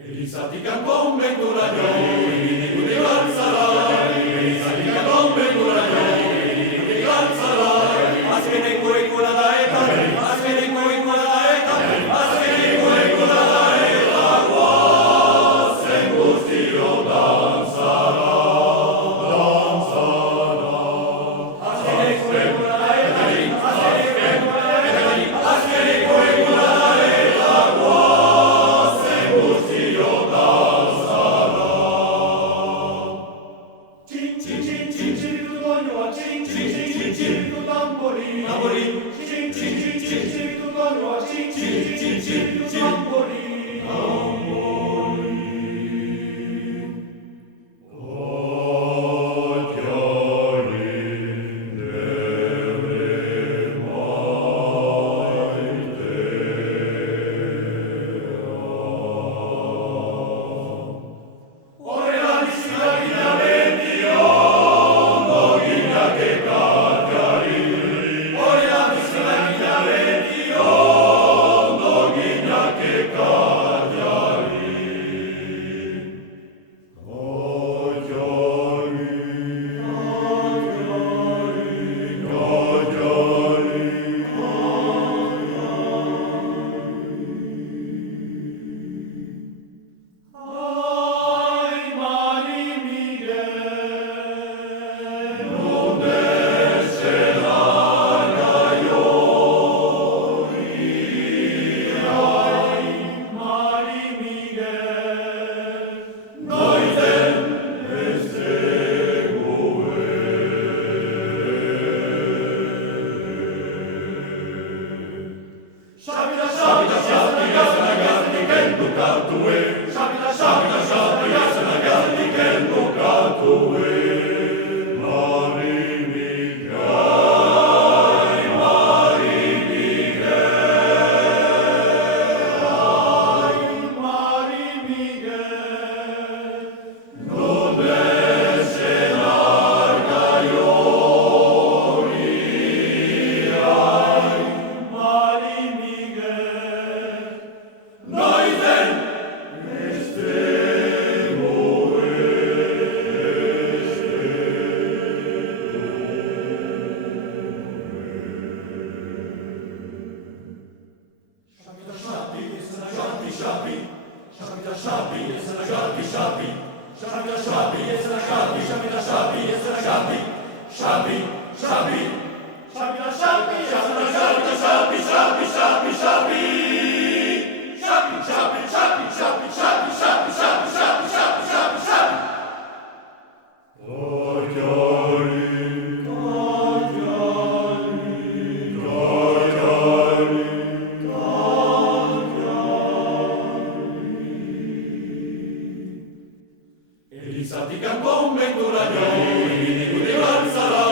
Elizatik konbentura jo, ikutik galtzara. Elizatik konbentura jo, ikutik galtzara. Azkeneko ikula da eta, azkeneko ikula da eta, azkeneko ikula da eta, guazen guztio dantzara, dantzara. Azkeneko ikula da eta, azkeneko ikula da eta, azkeneko ikula da eta, guazen guztio dantzara. Chin, chin, chin, chin, chin, tu doñoa, chin, chin, chin, chin, chin, tu tamborín. Tamborín. Chin, chin, chin, chin, chin, tu doñoa, chin, chin, chin, chin, tu tamborín. Tamborín. Oiolin debre maitea. Oera bizilagina betio, noginak ekatari. Oera bizilagina betio, noginak ekatari. Oiolin, oiolin, oiolin. Ay, Mari Miguel, donde se larga yo. Ay, Mari Miguel, noizen ez Sabida, sabida, sabida, sabida, kendu katue. Sabida, sabida, sabida, sabida, kendu katue. Mari Miguel, ay, Mari Miguel, ay, Mari Miguel, donde se larga yo. Ay, Mari Miguel, noizen ez Shabida shabi, yes na shabi shabi. Shabida shabi, yes na shabi. Shabida shabi, yes na shabi. Shabi, shabi. Shabida shabi, yes na shabi, shabi, shabi, shabi, shabi. Shabi, shabi, shabi, shabi, shabi, shabi, shabi, shabi, shabi, shabi, shabi. Oiolin, oiolin, oiolin, oiolin. Elizatik konbentura jo, ikutik galtzara.